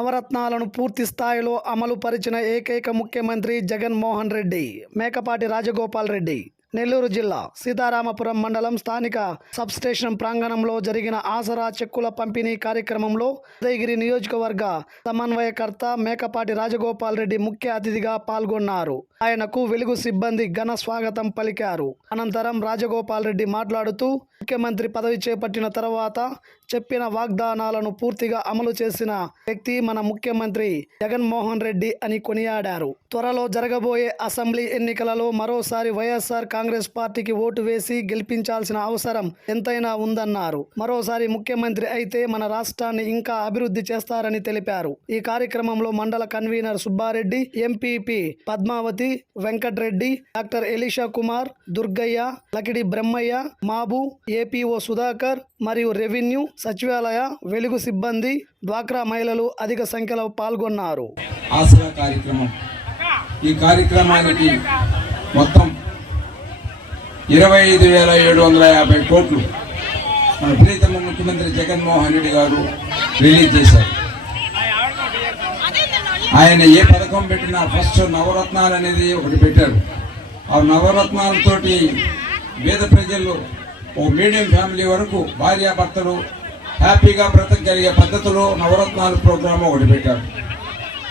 నవరత్నాలను పూర్తి స్థాయిలో అమలు పరిచిన ఏకైక ముఖ్యమంత్రి జగన్మోహన్ రెడ్డి మేకపాటి రాజగోపాల్ రెడ్డి. నెల్లూరు జిల్లా సీతారామపురం మండలం స్థానిక సబ్స్టేషన్ ప్రాంగణంలో జరిగిన ఆసరా చెక్కుల పంపిణీ కార్యక్రమంలో ఉదయగిరి నియోజకవర్గ సమన్వయకర్త మేకపాటి రాజగోపాల్ రెడ్డి ముఖ్య అతిథిగా పాల్గొన్నారు. ఆయనకు వెలుగు సిబ్బంది ఘన స్వాగతం పలికారు. అనంతరం రాజగోపాల్ రెడ్డి మాట్లాడుతూ ముఖ్యమంత్రి పదవి చేపట్టిన తర్వాత చెప్పిన వాగ్దానాలను పూర్తిగా అమలు చేసిన వ్యక్తి మన ముఖ్యమంత్రి జగన్మోహన్ రెడ్డి అని కొనియాడారు. త్వరలో జరగబోయే అసెంబ్లీ ఎన్నికలలో మరోసారి వైఎస్ఆర్ కాంగ్రెస్ పార్టీకి ఓటు వేసి గెలిపించాల్సిన అవసరం ఎంతైనా ఉందన్నారు. మరోసారి ముఖ్యమంత్రి అయితే మన రాష్ట్రాన్ని ఇంకా అభివృద్ధి చేస్తారని తెలిపారు. ఈ కార్యక్రమంలో మండల convener Subbareddy MPP Padmavathi Venkatreddy doctor Elisha Kumar Durgaiah Lakidi Brahmaiah Mabu APO Sudhakar మరియు రెవెన్యూ సచివాలయ వెలుగు సిబ్బంది డ్వాక్రా మహిళలు అధిక సంఖ్యలో పాల్గొన్నారు. ఆసరా కార్యక్రమం. ఈ కార్యక్రమానికి మొత్తం ఇరవై ఐదు వేల ఏడు వందల యాభై కోట్లు మన ప్రీతమ ముఖ్యమంత్రి జగన్మోహన్ రెడ్డి గారు రిలీజ్ చేశారు. ఆయన ఏ పథకం పెట్టినా ఫస్ట్ నవరత్నాలు అనేది ఒకటి పెట్టారు. ఆ నవరత్నాలతోటి పేద ప్రజలు ఓ మీడియం ఫ్యామిలీ వరకు భార్యాభర్తలు హ్యాపీగా బ్రతకగలిగే పద్ధతిలో నవరత్నాలు ప్రోగ్రాం ఒకటి పెట్టారు.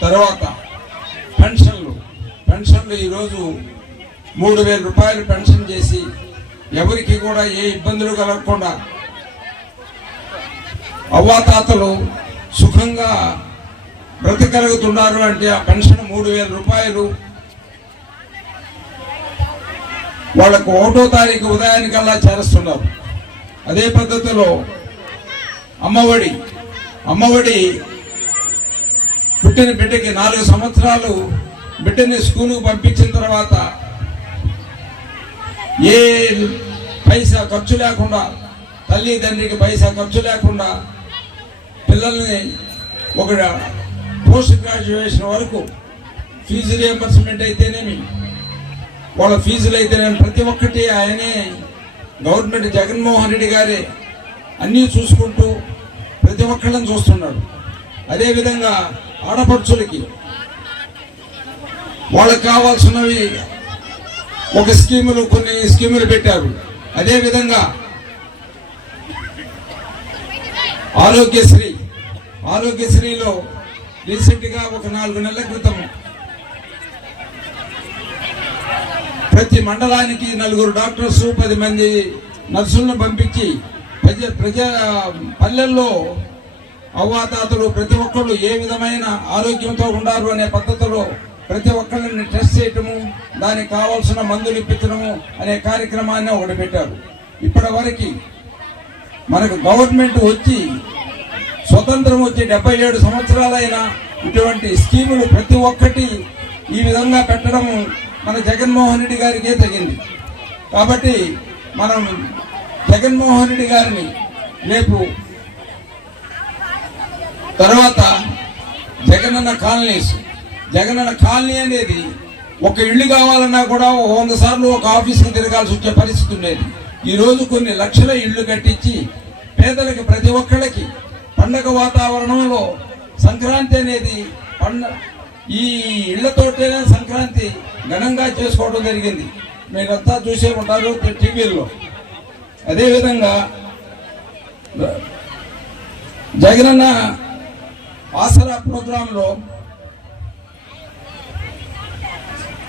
తర్వాత పెన్షన్లు. పెన్షన్లు ఈరోజు మూడు వేల రూపాయలు పెన్షన్ చేసి ఎవరికి కూడా ఏ ఇబ్బందులు కలగకుండా అవ్వాతాతలు సుఖంగా బ్రతకగలుగుతున్నారు అంటే ఆ పెన్షన్ మూడు వేల రూపాయలు. వాళ్ళకు ఒకటో తారీఖు ఉదయానికల్లా చేరుస్తున్నారు. అదే పద్ధతిలో అమ్మఒడి అమ్మఒడి పుట్టిన బిడ్డకి నాలుగు సంవత్సరాలు బిడ్డని స్కూలుకు పంపించిన తర్వాత ఏ పైసా ఖర్చు లేకుండా తల్లి తండ్రికి పైసా ఖర్చు లేకుండా పిల్లల్ని ఒక పోస్ట్ గ్రాడ్యుయేషన్ వరకు ఫీజు రియంబర్స్మెంట్ అయితేనేమి? వాళ్ళ ఫీజులు అయితేనేమి? ప్రతి ఒక్కటి ఆయనే గవర్నమెంట్ జగన్మోహన్ రెడ్డి గారే అన్నీ చూసుకుంటూ ప్రతి ఒక్కళ్ళని చూస్తున్నాడు. అదేవిధంగా ఆడపడుచులకి వాళ్ళకి కావాల్సినవి ఒక స్కీములు కొన్ని స్కీములు పెట్టారు. అదేవిధంగా ఆరోగ్యశ్రీ. ఆరోగ్యశ్రీలో రీసెంట్గా ఒక నాలుగు నెలల క్రితం ప్రతి మండలానికి నలుగురు డాక్టర్స్ పది మంది నర్సులను పంపించి ప్రజ ప్రజా పల్లెల్లో అవ్వాతాతలు ప్రతి ఒక్కళ్ళు ఏ విధమైన ఆరోగ్యంతో ఉండారు అనే పద్ధతిలో ప్రతి ఒక్కళ్ళని టెస్ట్ చేయటము దానికి కావాల్సిన మందులు ఇప్పించడము అనే కార్యక్రమాన్ని ఒకటి పెట్టారు. ఇప్పటి వరకు మనకు గవర్నమెంట్ వచ్చి స్వతంత్రం వచ్చి డెబ్బై ఏడు సంవత్సరాలైన ఇటువంటి స్కీములు ప్రతి ఒక్కటి ఈ విధంగా పెట్టడం మన జగన్మోహన్ రెడ్డి గారికే తగింది. కాబట్టి మనం జగన్మోహన్ రెడ్డి గారిని రేపు తర్వాత జగనన్న కాలనీస్ జగనన్న కాలనీ అనేది ఒక ఇల్లు కావాలన్నా కూడా ఒక వంద సార్లు ఒక ఆఫీస్కి తిరగాల్సి వచ్చే పరిస్థితి ఉండేది. ఈరోజు కొన్ని లక్షల ఇళ్ళు కట్టించి పేదలకి ప్రతి ఒక్కళ్ళకి పండగ వాతావరణంలో సంక్రాంతి అనేది పండ ఈ ఇళ్ళతోటేనే సంక్రాంతి ఘనంగా చేసుకోవడం జరిగింది. మీరంతా చూసే ఉంటారు టీవీల్లో. అదేవిధంగా జగనన్న ఆసరా ప్రోగ్రాంలో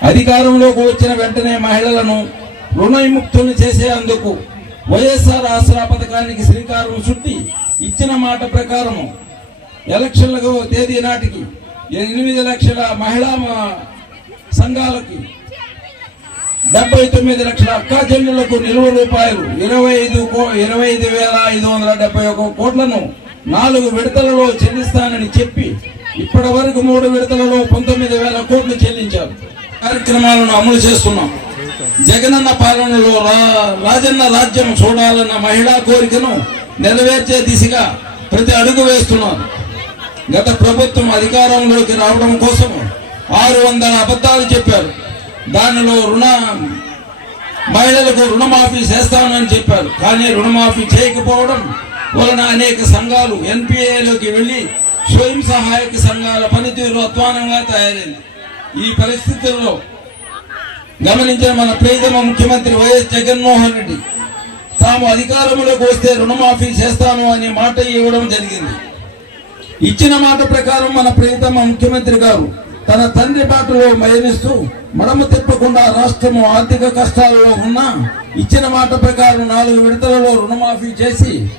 అధికారంలోకి వచ్చిన వెంటనే మహిళలను రుణ విముక్తులను చేసేందుకు వైఎస్ఆర్ ఆసరా పథకానికి శ్రీకారం చుట్టి ఇచ్చిన మాట ప్రకారం ఎలక్షన్లకు తేదీ నాటికి ఎనిమిది లక్షల మహిళా సంఘాలకి డెబ్బై తొమ్మిది లక్షల అక్కా నిల్వ నిలువ రూపాయలు ఇరవై ఐదు కో- ఇరవై ఐదు వేల ఐదు వందల డెబ్బై ఒక కోట్లను నాలుగు విడతలలో చెల్లిస్తానని చెప్పి ఇప్పటి వరకు మూడు విడతలలో పంతొమ్మిది వేల కోట్లు చెల్లించారు. కార్యక్రమాలను అమలు చేస్తున్నాం. జగనన్న పాలనలో రా- రాజన్న రాజ్యం చూడాలన్న మహిళా కోరికను నెరవేర్చే దిశగా ప్రతి అడుగు వేస్తున్నారు గత ప్రభుత్వం అధికారంలోకి రావడం కోసం ఆరు వందల అబద్ధాలు చెప్పారు. దానిలో రుణ మహిళలకు రుణమాఫీ చేస్తానని చెప్పారు. కానీ రుణమాఫీ చేయకపోవడం వలన అనేక సంఘాలు ఎన్పిఏలోకి వెళ్ళి స్వయం సహాయక సంఘాల పనితీరు అధ్వానంగా తయారైంది. ఈ పరిస్థితుల్లో గమనించిన మన ప్రియతమ ముఖ్యమంత్రి వైఎస్ జగన్మోహన్ రెడ్డి తాము అధికారంలోకి వస్తే రుణమాఫీ చేస్తాము అనే మాట ఇవ్వడం జరిగింది. ఇచ్చిన మాట ప్రకారం మన ప్రియతమ ముఖ్యమంత్రి గారు తన తండ్రి బాటలో మయనిస్తూ మడమ తిప్పకుండా రాష్ట్రము ఆర్థిక కష్టాలలో ఉన్నా ఇచ్చిన మాట ప్రకారం నాలుగు విడతలలో రుణమాఫీ చేసి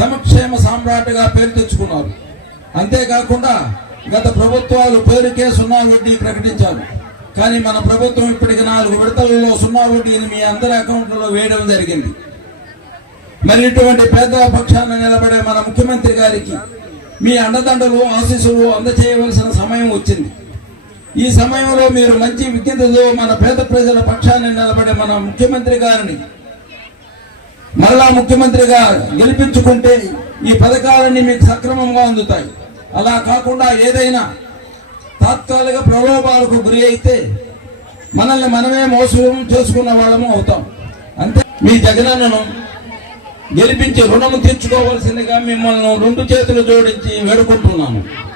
సమక్షేమ సామ్రాట్గా పేరు తెచ్చుకున్నారు. అంతేకాకుండా గత ప్రభుత్వాలు పేరుకే సున్నా వడ్డీ ప్రకటించారు కానీ మన ప్రభుత్వం ఇప్పటికి నాలుగు విడతలలో సున్నా వడ్డీని మీ అందరి అకౌంట్లలో వేయడం జరిగింది. మరి ఇటువంటి పేద పక్షాన నిలబడే మన ముఖ్యమంత్రి గారికి మీ అండదండలు ఆశీస్సులు అందచేయవలసిన సమయం వచ్చింది. ఈ సమయంలో మీరు మంచి విజ్ఞతతో మన పేద ప్రజల పక్షాన నిలబడే మన ముఖ్యమంత్రి గారిని మరలా ముఖ్యమంత్రిగా గెలిపించుకుంటే ఈ పథకాలన్నీ మీకు సక్రమంగా అందుతాయి. అలా కాకుండా ఏదైనా తాత్కాలిక ప్రలోభాలకు గురి అయితే మనల్ని మనమే మోసం చేసుకున్న వాళ్ళము అవుతాం. అంతే. మీ జగనన్నను గెలిపించి రుణము తీర్చుకోవలసిందిగా మిమ్మల్ని రెండు చేతులు జోడించి వేడుకుంటున్నాను.